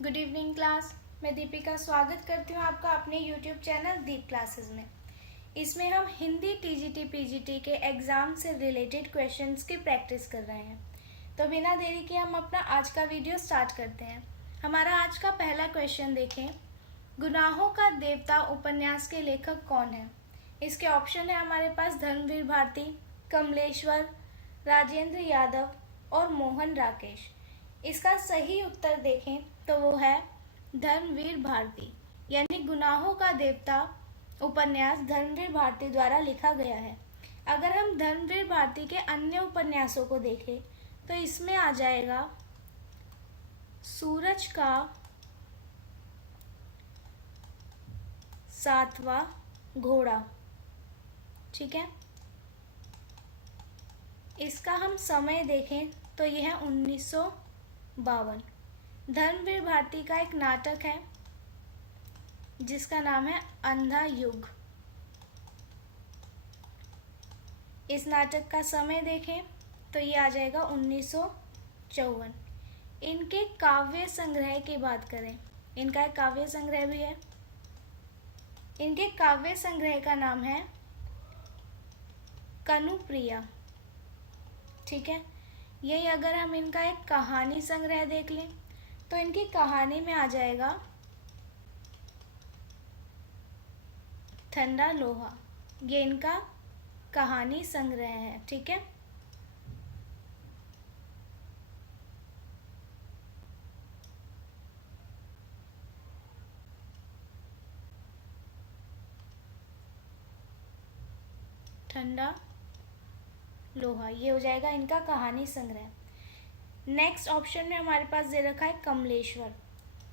Good evening class. मैं दीपिका स्वागत करती हूँ आपका अपने यूट्यूब चैनल दीप क्लासेस में। इसमें हम हिंदी टीजीटी पीजीटी के एग्ज़ाम से रिलेटेड क्वेश्चंस की प्रैक्टिस कर रहे हैं। तो बिना देरी के हम अपना आज का वीडियो स्टार्ट करते हैं। हमारा आज का पहला क्वेश्चन देखें। गुनाहों का देवता उपन्यास के लेखक कौन है? इसके ऑप्शन है हमारे पास धर्मवीर भारती, कमलेश्वर, राजेंद्र यादव और मोहन राकेश। इसका सही उत्तर देखें तो वो है धर्मवीर भारती, यानी गुनाहों का देवता उपन्यास धर्मवीर भारती द्वारा लिखा गया है। अगर हम धर्मवीर भारती के अन्य उपन्यासों को देखें तो इसमें आ जाएगा सूरज का सातवां घोड़ा। ठीक है, इसका हम समय देखें तो यह है 1952। धर्मवीर भारती का एक नाटक है जिसका नाम है अंधा युग। इस नाटक का समय देखें तो ये आ जाएगा 1954। इनके काव्य संग्रह की बात करें, इनका एक काव्य संग्रह भी है। इनके काव्य संग्रह का नाम है कनुप्रिया। ठीक है, यही अगर हम इनका एक कहानी संग्रह देख लें तो इनकी कहानी में आ जाएगा ठंडा लोहा। ये इनका कहानी संग्रह है। ठीक है, ठंडा लोहा ये हो जाएगा इनका कहानी संग्रह। नेक्स्ट ऑप्शन में हमारे पास दे रखा है कमलेश्वर।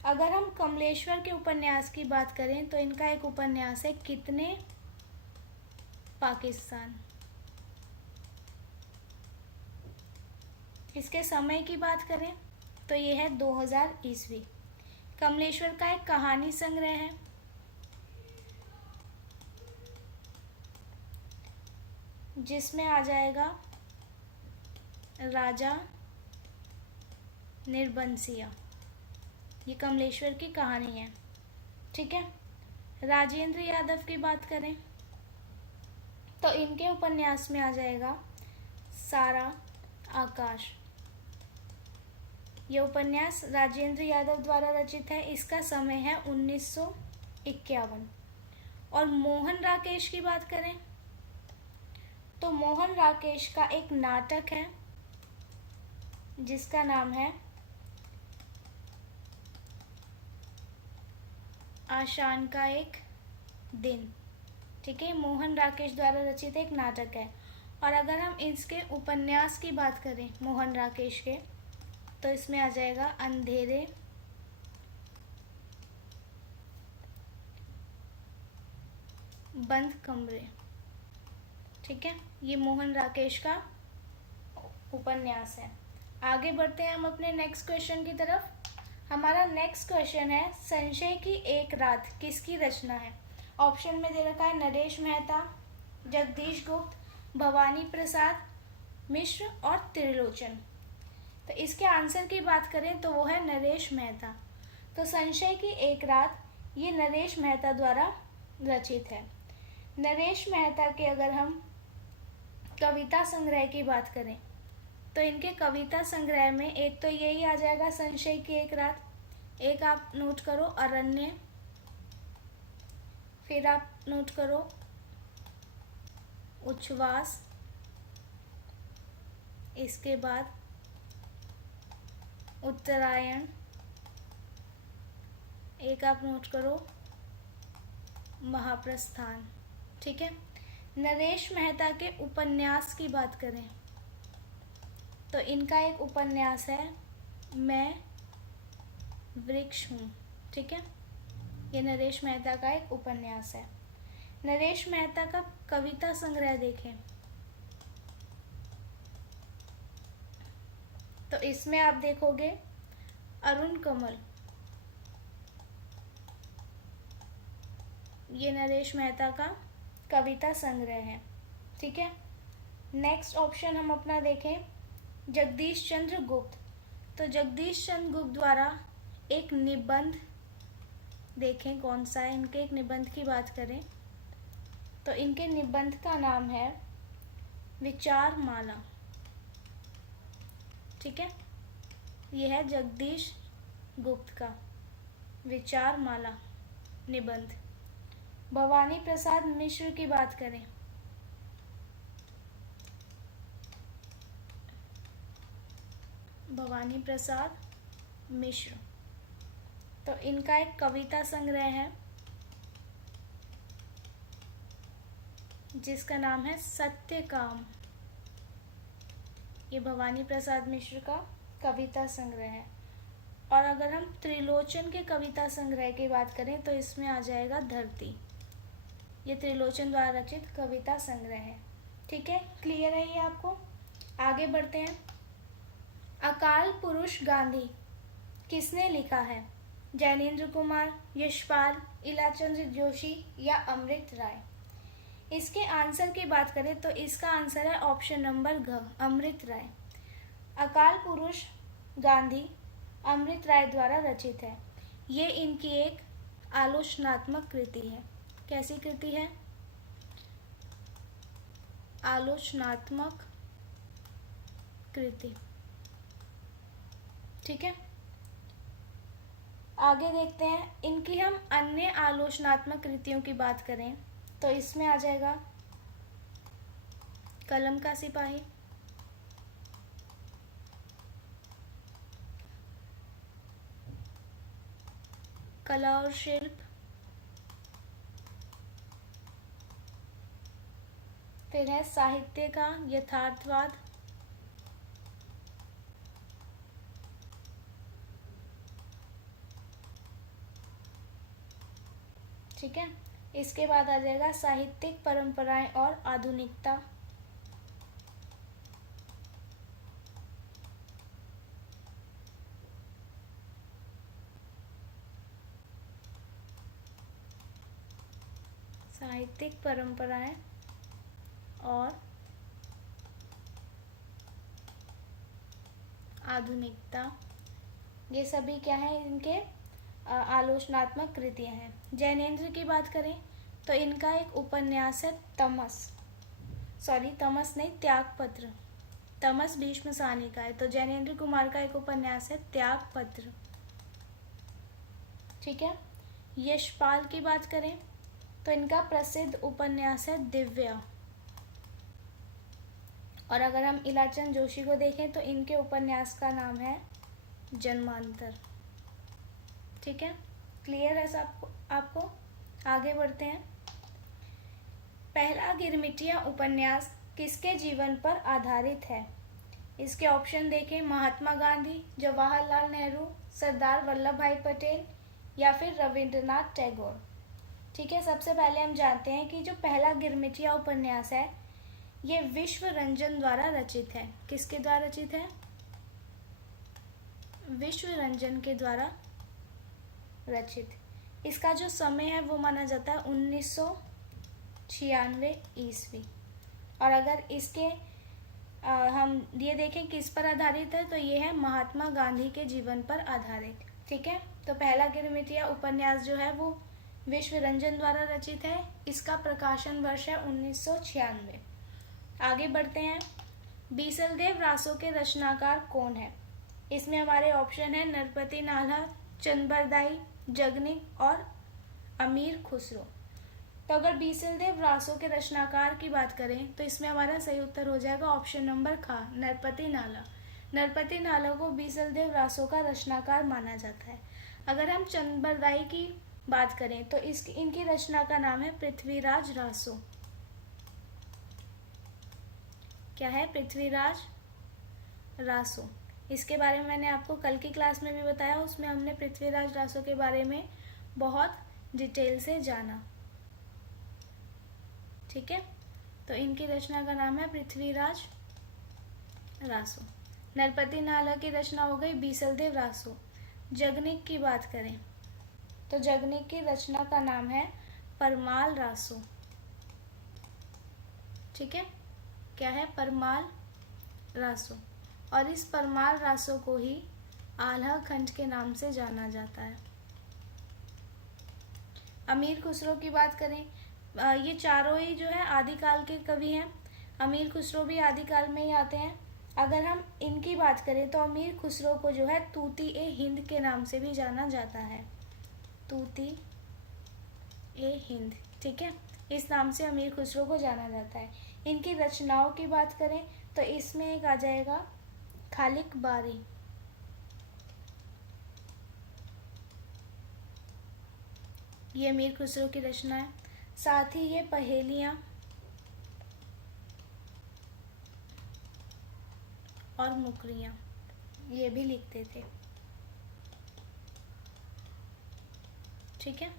अगर हम कमलेश्वर के उपन्यास की बात करें तो इनका एक उपन्यास है कितने पाकिस्तान। इसके समय की बात करें तो ये है 2000 ईस्वी। कमलेश्वर का एक कहानी संग्रह है जिसमें आ जाएगा राजा निर्बंसिया। ये कमलेश्वर की कहानी है। ठीक है, राजेंद्र यादव की बात करें तो इनके उपन्यास में आ जाएगा सारा आकाश। यह उपन्यास राजेंद्र यादव द्वारा रचित है। इसका समय है 1951। और मोहन राकेश की बात करें तो मोहन राकेश का एक नाटक है जिसका नाम है आशान का एक दिन। ठीक है, मोहन राकेश द्वारा रचित एक नाटक है। और अगर हम इसके उपन्यास की बात करें मोहन राकेश के तो इसमें आ जाएगा अंधेरे बंद कमरे। ठीक है, ये मोहन राकेश का उपन्यास है। आगे बढ़ते हैं हम अपने नेक्स्ट क्वेश्चन की तरफ। हमारा नेक्स्ट क्वेश्चन है संशय की एक रात किसकी रचना है? ऑप्शन में दे रखा है नरेश मेहता, जगदीश गुप्त, भवानी प्रसाद मिश्र और त्रिलोचन। तो इसके आंसर की बात करें तो वो है नरेश मेहता। तो संशय की एक रात ये नरेश मेहता द्वारा रचित है। नरेश मेहता के अगर हम कविता संग्रह की बात करें तो इनके कविता संग्रह में एक तो यही आ जाएगा संशय की एक रात, एक आप नोट करो अरण्य, फिर आप नोट करो उच्छ्वास, इसके बाद उत्तरायण, एक आप नोट करो महाप्रस्थान। ठीक है, नरेश मेहता के उपन्यास की बात करें तो इनका एक उपन्यास है मैं वृक्ष हूँ। ठीक है, ये नरेश मेहता का एक उपन्यास है। नरेश मेहता का कविता संग्रह देखें तो इसमें आप देखोगे अरुण कमल, ये नरेश मेहता का कविता संग्रह है। ठीक है, नेक्स्ट ऑप्शन हम अपना देखें जगदीश चंद्र गुप्त। तो जगदीश चंद्र गुप्त द्वारा एक निबंध देखें कौन सा है। इनके एक निबंध की बात करें तो इनके निबंध का नाम है विचार माला। ठीक है, ये है जगदीश गुप्त का विचार माला निबंध। भवानी प्रसाद मिश्र की बात करें भवानी प्रसाद मिश्र, तो इनका एक कविता संग्रह है जिसका नाम है सत्यकाम। ये भवानी प्रसाद मिश्र का कविता संग्रह है। और अगर हम त्रिलोचन के कविता संग्रह की बात करें तो इसमें आ जाएगा धरती। ये त्रिलोचन द्वारा रचित कविता संग्रह है। ठीक है, क्लियर है ये आपको। आगे बढ़ते हैं। अकाल पुरुष गांधी किसने लिखा है? जैनेन्द्र कुमार, यशपाल, इलाचंद्र जोशी या अमृत राय? इसके आंसर की बात करें तो इसका आंसर है ऑप्शन नंबर घ, अमृत राय। अकाल पुरुष गांधी अमृत राय द्वारा रचित है। ये इनकी एक आलोचनात्मक कृति है। कैसी कृति है? आलोचनात्मक कृति। ठीक है, आगे देखते हैं। इनकी हम अन्य आलोचनात्मक कृतियों की बात करें तो इसमें आ जाएगा कलम का सिपाही, कला और शिल्प, फिर है साहित्य का यथार्थवाद, ठीक है। इसके बाद आ जाएगा साहित्यिक परंपराएं और आधुनिकता, साहित्यिक परंपराएं और आधुनिकता। ये सभी क्या है? इनके आलोचनात्मक कृतियां हैं। जैनेन्द्र की बात करें तो इनका एक उपन्यास है तमस नहीं, त्यागपत्र। तमस भीष्म सानी का है, तो जैनेन्द्र कुमार का एक उपन्यास है त्यागपत्र। ठीक है। यशपाल की बात करें तो इनका प्रसिद्ध उपन्यास है दिव्या। और अगर हम इलाचंद जोशी को देखें तो इनके उपन्यास का नाम है जन्मांतर। ठीक है, क्लियर है सब आपको। आगे बढ़ते हैं। पहला गिरमिटिया उपन्यास किसके जीवन पर आधारित है? इसके ऑप्शन देखें। महात्मा गांधी, जवाहरलाल नेहरू, सरदार वल्लभ भाई पटेल या फिर रविंद्रनाथ टैगोर। ठीक है, सबसे पहले हम जानते हैं कि जो पहला गिरमिटिया उपन्यास है ये विश्व रंजन द्वारा रचित है। किसके द्वारा रचित है? विश्व रंजन के द्वारा रचित। इसका जो समय है वो माना जाता है 1996 ईस्वी। और अगर इसके हम ये देखें किस पर आधारित है तो ये है महात्मा गांधी के जीवन पर आधारित। ठीक है, तो पहला गिरमिटिया उपन्यास जो है वो विश्व रंजन द्वारा रचित है। इसका प्रकाशन वर्ष है 1996। आगे बढ़ते हैं। बीसलदेव रासो के रचनाकार कौन है? इसमें हमारे ऑप्शन है नरपति नाला, चंदबरदाई, जगनिक और अमीर खुसरो। तो अगर बीसलदेव रासो के रचनाकार की बात करें तो इसमें हमारा सही उत्तर हो जाएगा ऑप्शन नंबर ख, नरपति नाला। नरपति नाला को बीसलदेव रासो का रचनाकार माना जाता है। अगर हम चंदबरदाई की बात करें तो इनकी रचना का नाम है पृथ्वीराज रासो। क्या है? पृथ्वीराज रासो। इसके बारे में मैंने आपको कल की क्लास में भी बताया, उसमें हमने पृथ्वीराज रासो के बारे में बहुत डिटेल से जाना। ठीक है, तो इनकी रचना का नाम है पृथ्वीराज रासो। नरपति नाला की रचना हो गई बीसलदेव रासो। जगनिक की बात करें तो जगनिक की रचना का नाम है परमाल रासो। ठीक है, क्या है? परमाल रासो। और इस परमाल रासो को ही आल्हा खंड के नाम से जाना जाता है। अमीर खुसरो की बात करें, ये चारों ही जो है आदिकाल के कवि हैं। अमीर खुसरो भी आदिकाल में ही आते हैं। अगर हम इनकी बात करें तो अमीर खुसरो को जो है तूती ए हिंद के नाम से भी जाना जाता है। तूती ए हिंद, ठीक है, इस नाम से अमीर खुसरो को जाना जाता है। इनकी रचनाओं की बात करें तो इसमें एक आ जाएगा खालिक बारी। ये अमीर खुसरो की रचना है। साथ ही ये पहेलियाँ और मुकरियाँ ये भी लिखते थे। ठीक है,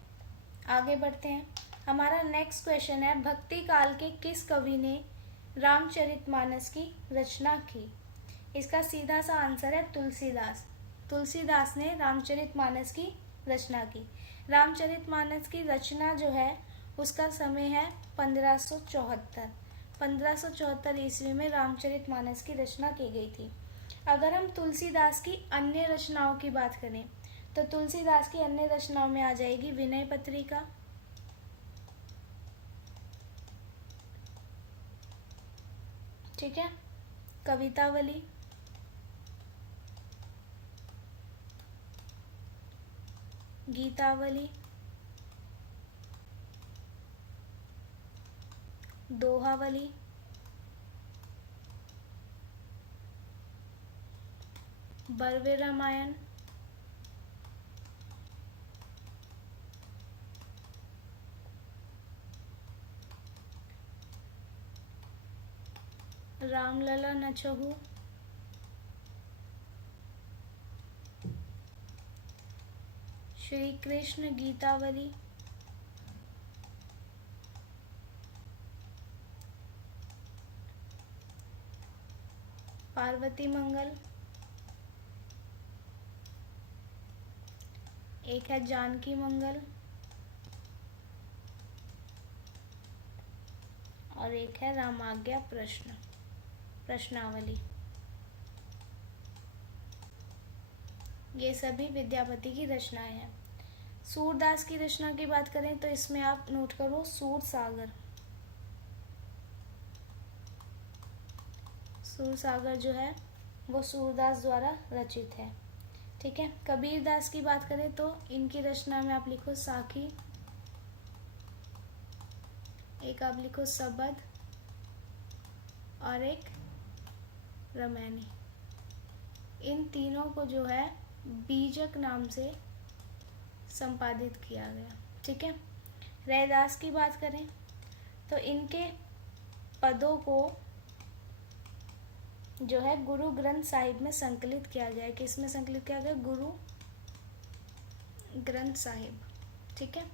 आगे बढ़ते हैं। हमारा नेक्स्ट क्वेश्चन है, भक्ति काल के किस कवि ने रामचरितमानस की रचना की? इसका सीधा सा आंसर है तुलसीदास। तुलसीदास ने रामचरितमानस की रचना की। रामचरितमानस की रचना जो है उसका समय है 1574। 1574 ईस्वी में रामचरितमानस की रचना की गई थी। अगर हम तुलसीदास की अन्य रचनाओं की बात करें तो तुलसीदास की अन्य रचनाओं में आ जाएगी विनय पत्रिका, ठीक है, कवितावली, गीतावली, दोहावली, बर्वे रामायण, रामलला नछहु, श्री कृष्ण गीतावली, पार्वती मंगल, एक है जानकी मंगल और एक है रामाज्ञा प्रश्नावली। ये सभी विद्यापति की रचनाएं हैं। सूरदास की रचना की बात करें तो इसमें आप नोट करो सूरसागर। सूरसागर जो है वो सूरदास द्वारा रचित है। ठीक है, कबीरदास की बात करें तो इनकी रचना में आप लिखो साखी, एक आप लिखो सबद और एक रमैनी। इन तीनों को जो है बीजक नाम से संपादित किया गया। ठीक है, रैदास की बात करें तो इनके पदों को जो है गुरु ग्रंथ साहिब में संकलित किया गया है। किस में संकलित किया गया? गुरु ग्रंथ साहिब। ठीक है,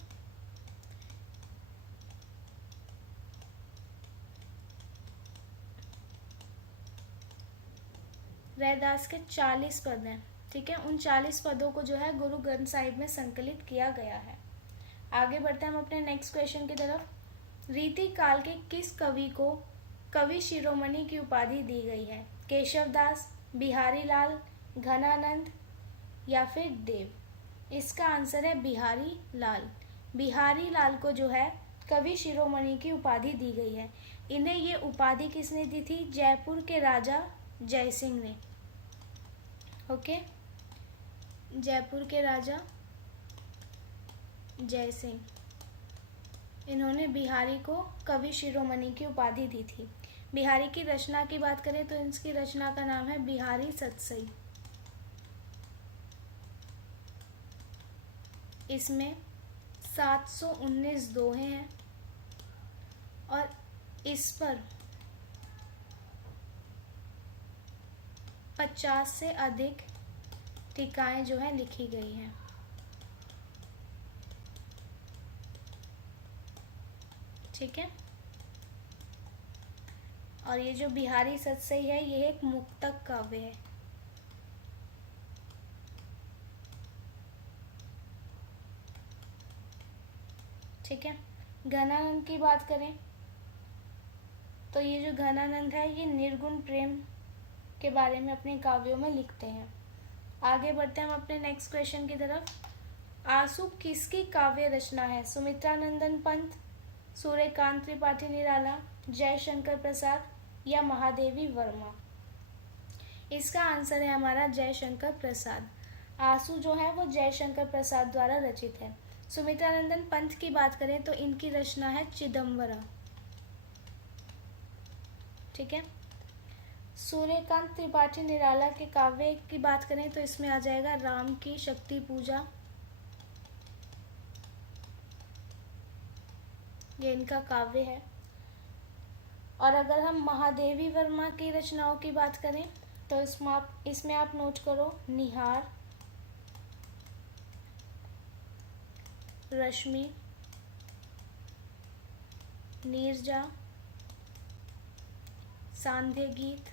रैदास के 40 पद हैं। ठीक है, उन 40 पदों को जो है गुरु ग्रंथ साहिब में संकलित किया गया है। आगे बढ़ते हैं हम अपने नेक्स्ट क्वेश्चन की तरफ। रीति काल के किस कवि को कवि शिरोमणि की उपाधि दी गई है? केशवदास, बिहारी लाल, घनानंद या फिर देव? इसका आंसर है बिहारी लाल। बिहारी लाल को जो है कवि शिरोमणि की उपाधि दी गई है। इन्हें ये उपाधि किसने दी थी? जयपुर के राजा जयसिंह ने। ओके, जयपुर के राजा जयसिंह, इन्होंने बिहारी को कवि शिरोमणि की उपाधि दी थी। बिहारी की रचना की बात करें तो इसकी रचना का नाम है बिहारी सतसई। इसमें 719 दोहे हैं और इस पर 50 से अधिक टीकाएं जो है लिखी गई हैं। ठीक है, और ये जो बिहारी सतसई है ये एक मुक्तक काव्य है। ठीक है, घनानंद की बात करें तो ये जो घनानंद है ये निर्गुण प्रेम के बारे में अपने काव्यों में लिखते हैं। आगे बढ़ते हैं हम अपने नेक्स्ट क्वेश्चन की तरफ। आंसू किसकी काव्य रचना है? सुमित्रा नंदन पंत, सूर्यकांत त्रिपाठी निराला, जयशंकर प्रसाद या महादेवी वर्मा? इसका आंसर है हमारा जयशंकर प्रसाद। आंसू जो है वो जयशंकर प्रसाद द्वारा रचित है। सुमित्रा नंदन पंत की बात करें तो इनकी रचना है चिदम्बरा। ठीक है। सूर्यकांत त्रिपाठी निराला के काव्य की बात करें तो इसमें आ जाएगा राम की शक्ति पूजा, ये इनका काव्य है। और अगर हम महादेवी वर्मा की रचनाओं की बात करें तो इसमें आप नोट करो निहार, रश्मि, नीरजा, सांध्य गीत।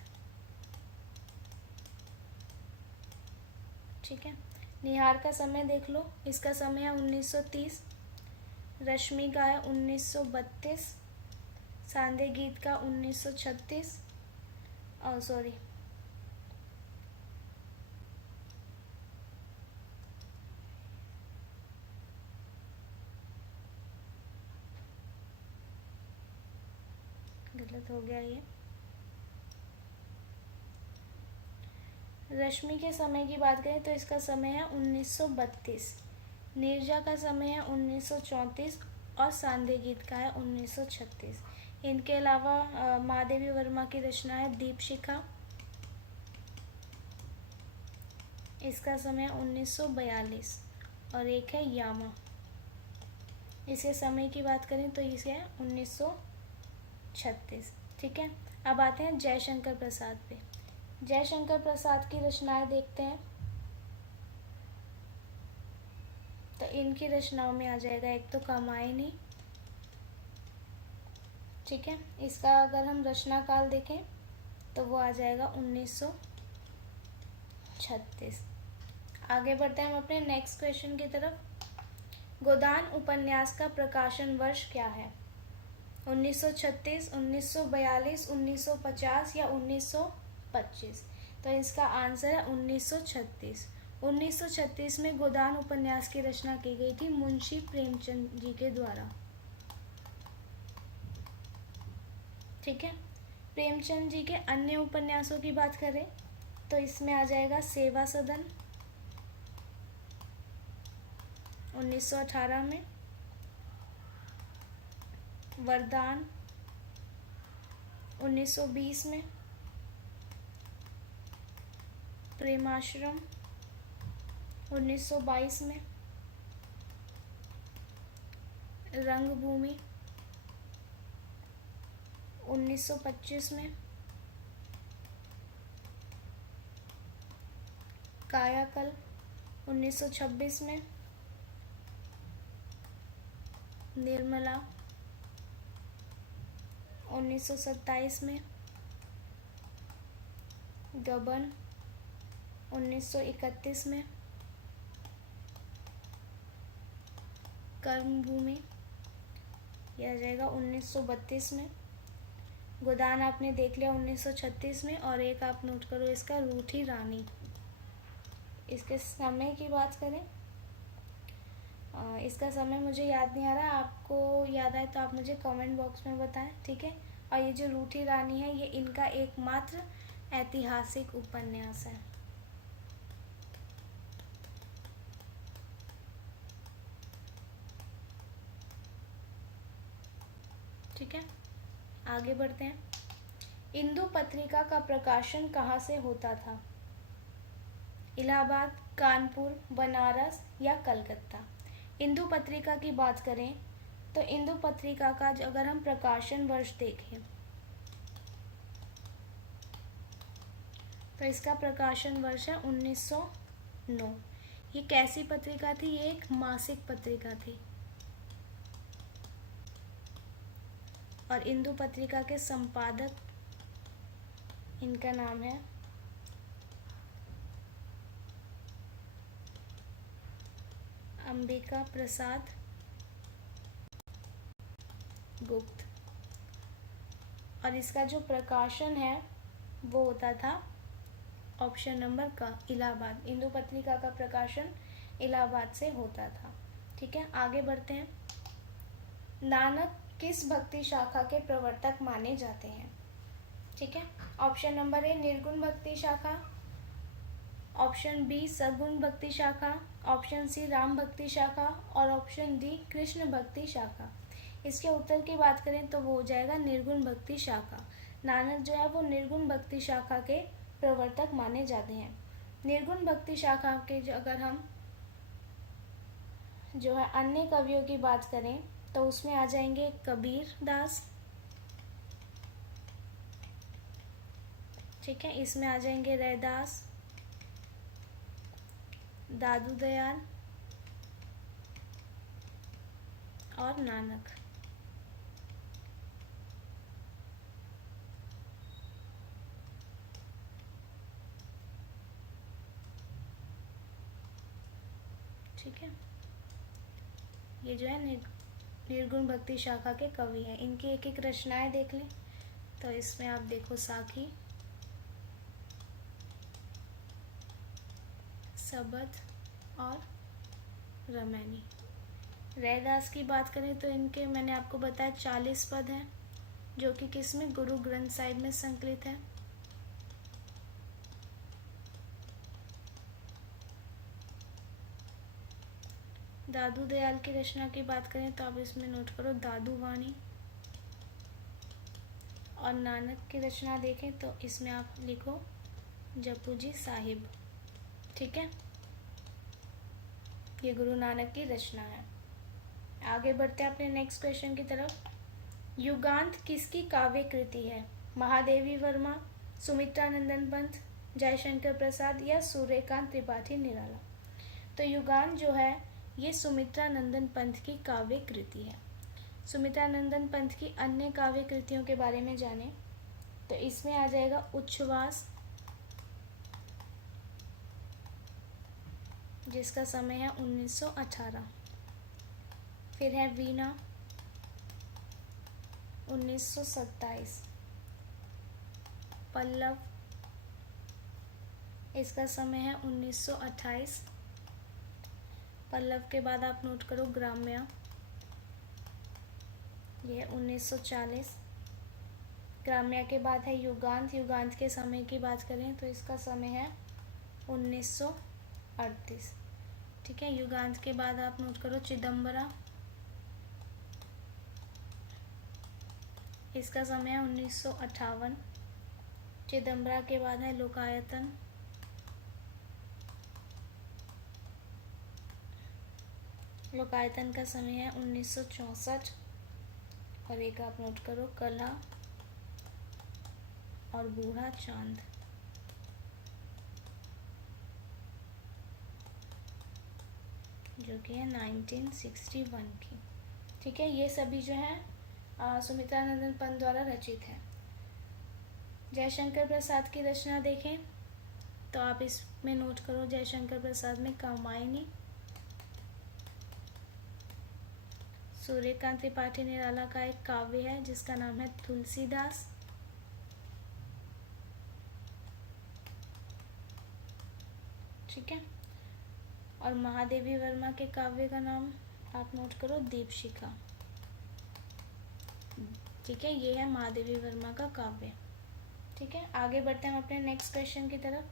ठीक है। निहार का समय देख लो, इसका समय है 1930, रश्मि का है 1932, सांध्य गीत का 1936 और सॉरी गलत हो गया ये। रश्मि के समय की बात करें तो इसका समय है 1932, नीरजा का समय है 1934 और सांध्य गीत का है 1936। इनके अलावा महादेवी वर्मा की रचना है दीपशिखा, इसका समय 1942 और एक है यामा, इसके समय की बात करें तो इसे है 1936। ठीक है। अब आते हैं जयशंकर प्रसाद पे। जयशंकर प्रसाद की रचनाएं देखते हैं तो इनकी रचनाओं में आ जाएगा एक तो कामायनी। ठीक है। इसका अगर हम रचना काल देखें तो वो आ जाएगा 1936। आगे बढ़ते हैं हम अपने नेक्स्ट क्वेश्चन की तरफ। गोदान उपन्यास का प्रकाशन वर्ष क्या है? 1936, 1942, 1950 या 1925? तो इसका आंसर है 1936। 1936 में गोदान उपन्यास की रचना की गई थी मुंशी प्रेमचंद जी के द्वारा। ठीक है। प्रेमचंद जी के अन्य उपन्यासों की बात करें तो इसमें आ जाएगा सेवा सदन 1918 में, वरदान 1920 में, प्रेमाश्रम 1922 में, रंगभूमि 1925 में, कायाकल्प 1926 में, निर्मला 1927 में, गबन 1931 में, कर्मभूमि यह आ जाएगा 1932 में। गोदान आपने देख लिया 1936 में। और एक आप नोट करो इसका रूठी रानी। इसके समय की बात करें, इसका समय मुझे याद नहीं आ रहा, आपको याद आए तो आप मुझे कमेंट बॉक्स में बताएं। ठीक है। और ये जो रूठी रानी है ये इनका एकमात्र ऐतिहासिक उपन्यास है। ठीक है। आगे बढ़ते हैं। इंदु पत्रिका का प्रकाशन कहाँ से होता था? इलाहाबाद, कानपुर, बनारस या कलकत्ता? इंदु पत्रिका की बात करें तो इंदु पत्रिका का अगर हम प्रकाशन वर्ष देखें तो इसका प्रकाशन वर्ष है 1909। ये कैसी पत्रिका थी? ये एक मासिक पत्रिका थी और इंदु पत्रिका के संपादक इनका नाम है अंबिका प्रसाद गुप्त। और इसका जो प्रकाशन है वो होता था ऑप्शन नंबर क इलाहाबाद। इंदु पत्रिका का प्रकाशन इलाहाबाद से होता था। ठीक है, आगे बढ़ते हैं। नानक किस भक्ति शाखा के प्रवर्तक माने जाते हैं? ठीक है, ऑप्शन नंबर ए निर्गुण भक्ति शाखा, ऑप्शन बी सगुण भक्ति शाखा, ऑप्शन सी राम भक्ति शाखा और ऑप्शन डी कृष्ण भक्ति शाखा। इसके उत्तर की बात करें तो वो हो जाएगा निर्गुण भक्ति शाखा। नानक जो है वो निर्गुण भक्ति शाखा के प्रवर्तक माने जाते हैं। निर्गुण भक्ति शाखा के अगर हम जो है अन्य कवियों की बात करें तो उसमें आ जाएंगे कबीर दास, ठीक है, इसमें आ जाएंगे रैदास, दादू दयाल और नानक। ठीक है, ये जो है निर्गुण भक्ति शाखा के कवि हैं। इनकी एक एक रचनाएं देख लें तो इसमें आप देखो साखी, सबद और रमैनी। रैदास की बात करें तो इनके मैंने आपको बताया 40 पद हैं जो कि किस में गुरु ग्रंथ साहिब में संकलित है। दादू दयाल की रचना की बात करें तो आप इसमें नोट करो दादू वाणी। और नानक की रचना देखें तो इसमें आप लिखो जपूजी साहिब। ठीक है, ये गुरु नानक की रचना है। आगे बढ़ते हैं अपने नेक्स्ट क्वेश्चन की तरफ। युगांत किसकी काव्य कृति है? महादेवी वर्मा, सुमित्रानंदन पंत, जयशंकर प्रसाद या सूर्यकांत त्रिपाठी निराला। तो युगांत जो है ये सुमित्रानंदन पंत की काव्य कृति है। सुमित्रानंदन पंत की अन्य काव्य कृतियों के बारे में जाने तो इसमें आ जाएगा उच्छ्वास, जिसका समय है 1918। फिर है वीणा 1927, पल्लव इसका समय है 1928। पल्लव के बाद आप नोट करो ग्राम्या, ये है 1940। ग्राम्या के बाद है युगांत। युगांत के समय की बात करें तो इसका समय है 1938। ठीक है, युगांत के बाद आप नोट करो चिदम्बरा, इसका समय है 1958। चिदम्बरा के बाद है लोकायतन, लोकायतन का समय है 1964। और एक आप नोट करो कला और बूढ़ा चांद, जो कि है 1961 की। ठीक है, ये सभी जो है सुमित्रानंदन पंत द्वारा रचित है। जयशंकर प्रसाद की रचना देखें तो आप इसमें नोट करो जयशंकर प्रसाद में कामायनी। सूर्यकांत त्रिपाठी निराला का एक काव्य है जिसका नाम है तुलसीदास। ठीक है, और महादेवी वर्मा के काव्य का नाम आप नोट करो दीपशिखा। ठीक है, ये है महादेवी वर्मा का काव्य। ठीक है, आगे बढ़ते हैं हम अपने नेक्स्ट क्वेश्चन की तरफ।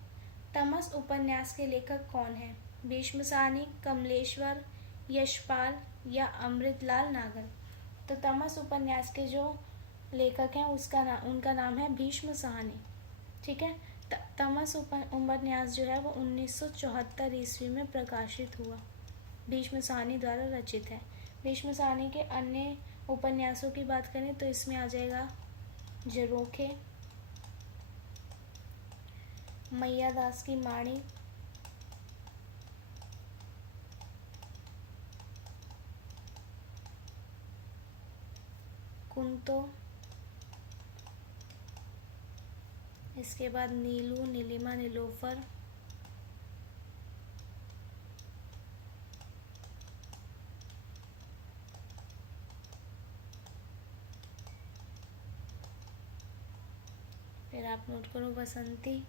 तमस उपन्यास के लेखक कौन है? भीष्म साहनी, कमलेश्वर, यशपाल या अमृतलाल नागर। तो तमस उपन्यास के जो लेखक हैं उनका नाम है भीष्म साहनी। ठीक है, तमस उपन्यास जो है वो 1974 ईस्वी में प्रकाशित हुआ, भीष्म साहनी द्वारा रचित है। भीष्म साहनी के अन्य उपन्यासों की बात करें तो इसमें आ जाएगा झरोखे, मैया दास की माणी, कुंतो, इसके बाद नीलू, नीलिमा, नीलोफर, फिर आप नोट करो बसंती,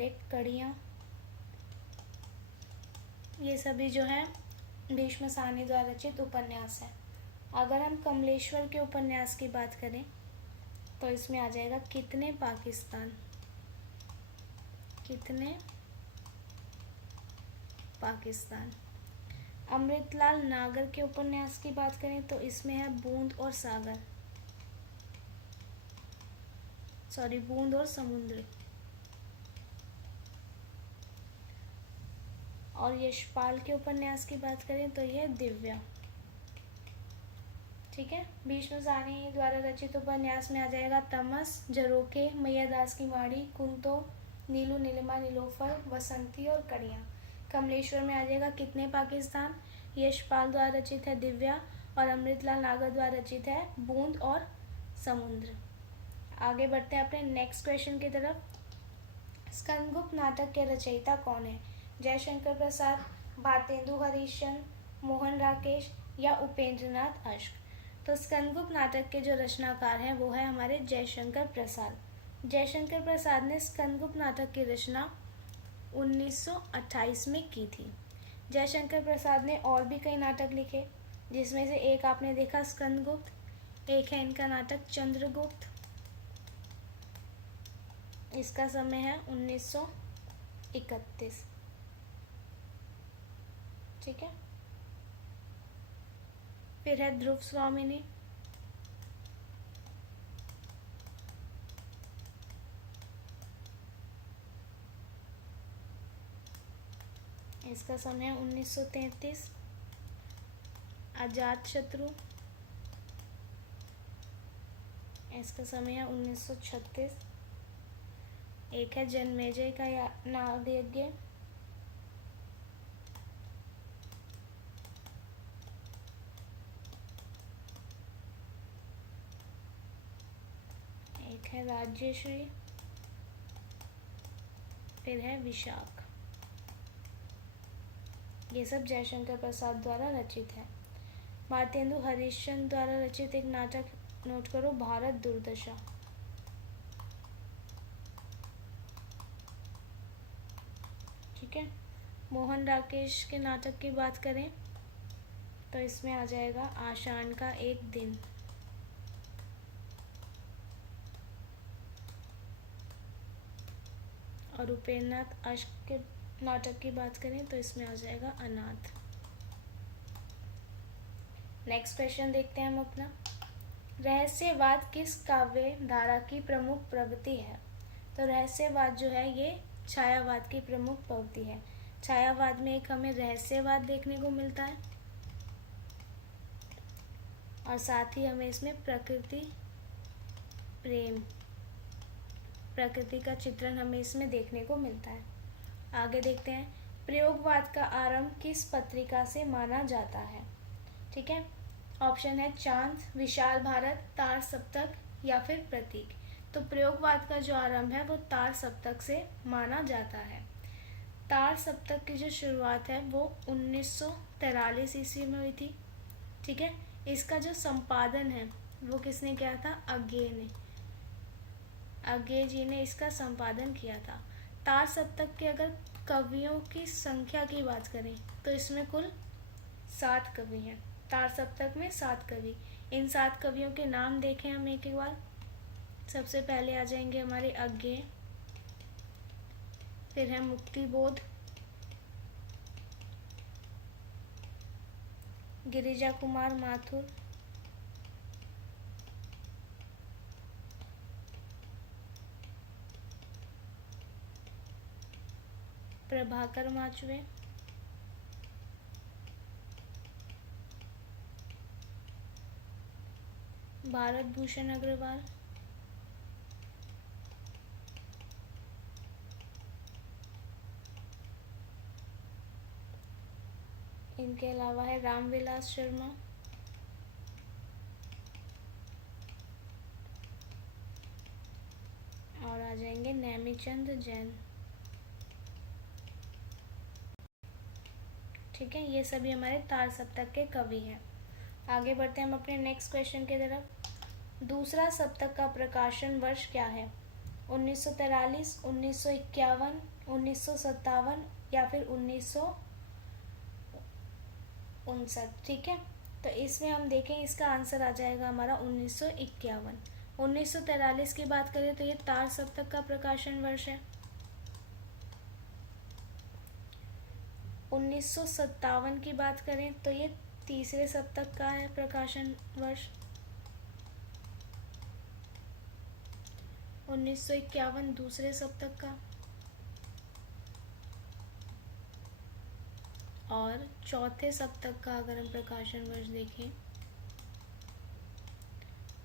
और एक कड़ियाँ। ये सभी जो है भीष्म साहनी द्वारा रचित उपन्यास है। अगर हम कमलेश्वर के उपन्यास की बात करें तो इसमें आ जाएगा कितने पाकिस्तान। कितने पाकिस्तान। अमृतलाल नागर के उपन्यास की बात करें तो इसमें है बूंद और सागर, सॉरी बूंद और समुद्र। और यशपाल के उपन्यास की बात करें तो यह दिव्या। ठीक है, भीष्म साहनी द्वारा रचित उपन्यास में आ जाएगा तमस, झरोखे, मैयादास की माड़ी, कुंतो, नीलू नीलिमा नीलोफर, वसंती और कड़ियाँ। कमलेश्वर में आ जाएगा कितने पाकिस्तान। यशपाल द्वारा रचित है दिव्या और अमृतलाल नागर द्वारा रचित है बूंद और समुद्र। आगे बढ़ते हैं अपने नेक्स्ट क्वेश्चन की तरफ। स्कंदगुप्त नाटक के रचयिता कौन है। जयशंकर प्रसाद, भारतेंदु हरिश्चंद्र, मोहन राकेश या उपेंद्रनाथ अश्क। तो स्कंदगुप्त नाटक के जो रचनाकार हैं वो है हमारे जयशंकर प्रसाद। जयशंकर प्रसाद ने स्कंदगुप्त नाटक की रचना 1928 में की थी। जयशंकर प्रसाद ने और भी कई नाटक लिखे, जिसमें से एक आपने देखा स्कंदगुप्त, एक है इनका नाटक चंद्रगुप्त। इसका समय है 1931। ठीक है, फिर है ध्रुव स्वामिनी। इसका समय है 1933। अजात शत्रु, इसका समय है 1936। एक है जन्मेजय का नाग यज्ञ, एक है राज्यश्री, फिर है विशाख। ये सब जयशंकर प्रसाद द्वारा रचित है। भारतेंदु हरिश्चंद्र द्वारा रचित एक नाटक नोट करो, भारत दुर्दशा। ठीक है, मोहन राकेश के नाटक की बात करें तो इसमें आ जाएगा आषाढ़ का एक दिन। और उपेंद्रनाथ अश्क के नाटक की बात करें तो इसमें आ जाएगा अनाथ। नेक्स्ट क्वेश्चन देखते हैं हम अपना। रहस्यवाद किस काव्य धारा की प्रमुख प्रवृत्ति है। तो रहस्यवाद जो है ये छायावाद की प्रमुख प्रवृत्ति है। छायावाद में एक हमें रहस्यवाद देखने को मिलता है और साथ ही हमें इसमें प्रकृति प्रेम, प्रकृति का चित्रण हमें इसमें देखने को मिलता है। आगे देखते हैं, प्रयोगवाद का आरंभ किस पत्रिका से माना जाता है। ठीक है, ऑप्शन है चांद, विशाल भारत, तार सप्तक या फिर प्रतीक। तो प्रयोगवाद का जो आरंभ है वो तार सप्तक से माना जाता है। तार सप्तक की जो शुरुआत है वो 1943 ईस्वी में हुई थी। ठीक है, इसका जो संपादन है वो किसने किया था, अज्ञे ने, अज्ञे जी ने इसका संपादन किया था। तार सप्तक के अगर कवियों की संख्या की बात करें तो इसमें कुल 7 कवि हैं। तार सप्तक में 7 कवि। इन 7 कवियों के नाम देखें हम एक बार। सबसे पहले आ जाएंगे हमारे अज्ञे, फिर है मुक्तिबोध, गिरिजा कुमार माथुर, प्रभाकर माचवे, भारत भूषण अग्रवाल, इनके अलावा है रामविलास शर्मा, और आ जाएंगे नेमीचंद जैन। ठीक है, ये सभी हमारे तार सप्तक के कवि हैं। आगे बढ़ते हैं हम अपने नेक्स्ट क्वेश्चन की तरफ। दूसरा सप्तक का प्रकाशन वर्ष क्या है। 1943, 1951, 1957 या फिर 1959। ठीक है, तो इसमें हम देखें, इसका आंसर आ जाएगा हमारा 1951। 1943 की बात करें तो ये तार सप्तक का प्रकाशन वर्ष है। 1957 की बात करें तो ये तीसरे सप्तक का है प्रकाशन वर्ष। 1951 दूसरे सप्तक का। और चौथे सप्तक का अगर हम प्रकाशन वर्ष देखें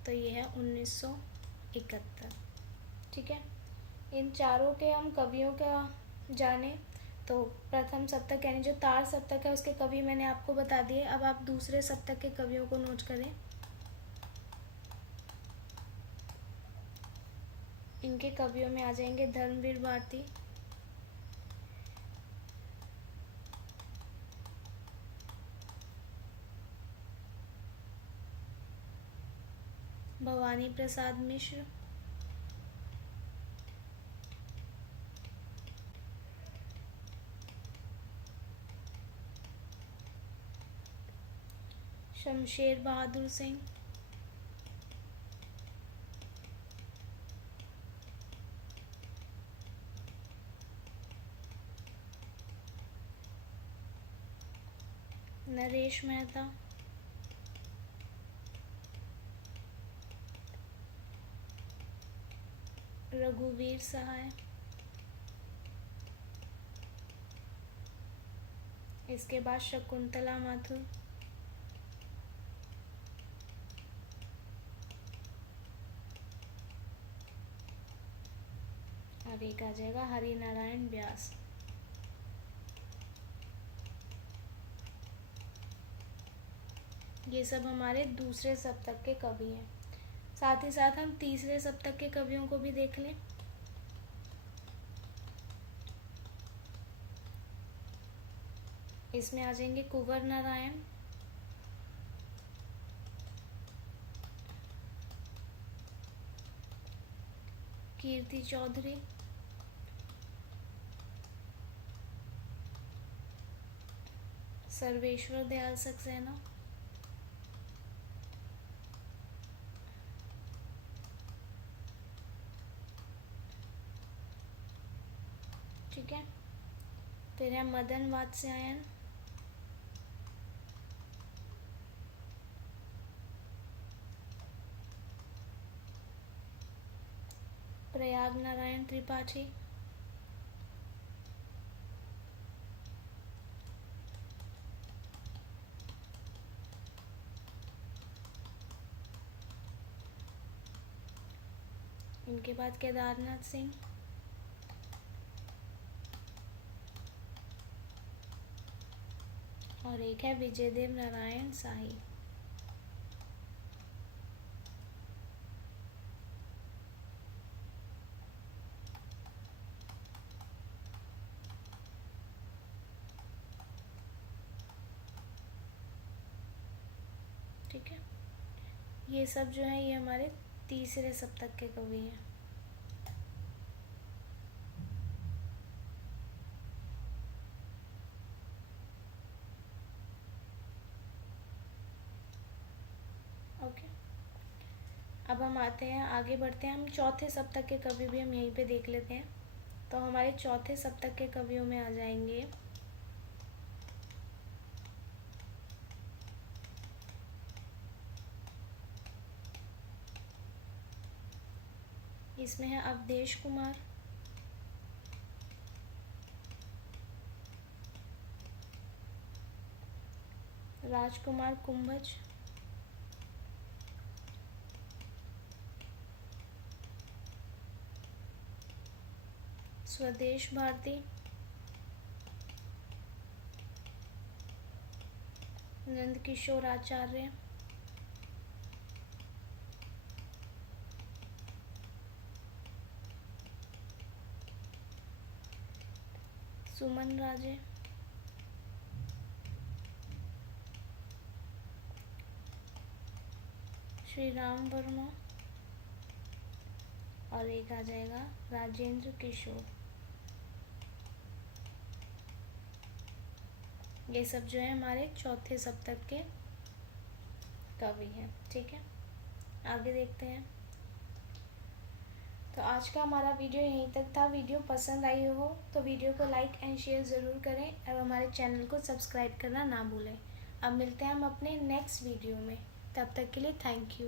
तो ये है 1971। ठीक है, इन चारों के हम कवियों का जाने तो प्रथम सप्तक यानी जो तार सप्तक है उसके कवि मैंने आपको बता दिए। अब आप दूसरे सप्तक के कवियों को नोट करें। इनके कवियों में आ जाएंगे धर्मवीर भारती, भवानी प्रसाद मिश्र, शमशेर बहादुर सिंह, नरेश मेहता, रघुवीर सहाय, इसके बाद शकुंतला माथुर, और एक आ जाएगा हरि नारायण व्यास। ये सब हमारे दूसरे सप्तक के कवि हैं। साथ ही साथ हम तीसरे सप्तक के कवियों को भी देख लें। इसमें आ जाएंगे कुंवर नारायण, कीर्ति चौधरी, सर्वेश्वर दयाल सक्सेना, ठीक है, फिर है मदन वात्स्यायन, प्रयाग नारायण त्रिपाठी, इनके बाद केदारनाथ सिंह, और एक है विजयदेव नारायण शाही। ठीक है, ये सब जो है ये हमारे तीसरे सप्तक के कवि हैं। ओके, अब हम आते हैं, आगे बढ़ते हैं। हम चौथे सप्तक के कवि भी हम यहीं पे देख लेते हैं। तो हमारे चौथे सप्तक के कवियों में आ जाएंगे इसमें है अवधेश कुमार, राजकुमार कुंभज, स्वदेश भारती, नंदकिशोर आचार्य, सुमन राजे, श्री राम वर्मा, और एक आ जाएगा राजेंद्र किशोर। ये सब जो है हमारे चौथे सप्तक के कवि हैं। ठीक है, आगे देखते हैं। तो आज का हमारा वीडियो यहीं तक था। वीडियो पसंद आई हो तो वीडियो को लाइक एंड शेयर ज़रूर करें और हमारे चैनल को सब्सक्राइब करना ना भूलें। अब मिलते हैं हम अपने नेक्स्ट वीडियो में, तब तक के लिए थैंक यू।